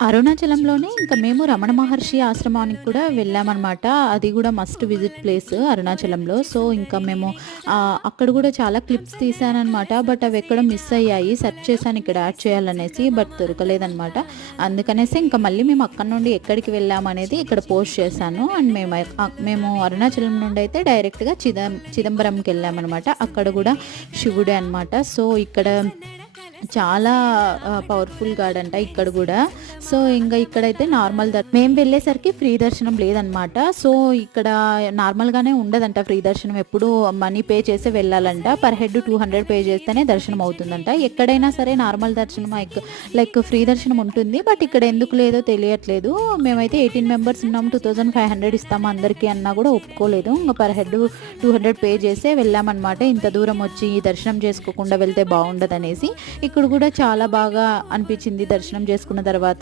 అరుణాచలంలోనే ఇంకా మేము రమణ మహర్షి ఆశ్రమానికి కూడా వెళ్ళామనమాట. అది గూడా మస్ట్ విజిట్ ప్లేస్ అరుణాచలంలో. సో, ఇంకా మేము అక్కడ గూడా చాలా క్లిప్స్ తీశాననమాట. బట్ అవెక్కడో మిస్ అయ్యాయి. సెర్చ్ చేశాను ఇక్కడ యాడ్ చేయాలనేసి. బట్ దొరకలేదనమాట. అందుకనేసి ఇంకా మళ్ళీ మేము అక్కడి నుండి ఎక్కడికి వెళ్ళామనేది ఇక్కడ పోస్ట్ చేశాను. అండ్ మేము అరుణాచలం నుండి అయితే డైరెక్ట్‌గా చిదంబరంకెళ్ళామనమాట. అక్కడ గూడా శివుడే అనమాట. సో, ఇక్కడ చాలా పవర్‌ఫుల్ గాడంట ఇక్కడ గూడా. సో, ఇక్కడైతే మేము వెళ్ళేసరికి ఫ్రీ దర్శనం లేదనమాట. సో, ఇక్కడ నార్మల్‌గానే ఉండదంట ఫ్రీ దర్శనం. ఎప్పుడూ మనీ పే చేసే వెళ్ళాలంట. పర్ హెడ్ 200 పే చేస్తేనే దర్శనం అవుతుందంట. ఎక్కడైనా సరే నార్మల్ దర్శనం లైక్ ఫ్రీ దర్శనం ఉంటుంది. బట్ ఇక్కడ ఎందుకు లేదో తెలియట్లేదు. మేమైతే 18 మెంబర్స్ ఉన్నాము. 2500 ఇస్తాము అందరికీ అన్నా కూడా ఒప్పుకోలేదు. ఇంక పర్ హెడ్ 200 పే చేసే వెళ్ళామనమాట. ఇంత దూరం వచ్చి దర్శనం చేసుకోకుండా వెళ్తే బాగుండదనేసి. ఇక్కడ కూడా చాలా బాగా అనిపించింది దర్శనం చేసుకున్న తర్వాత.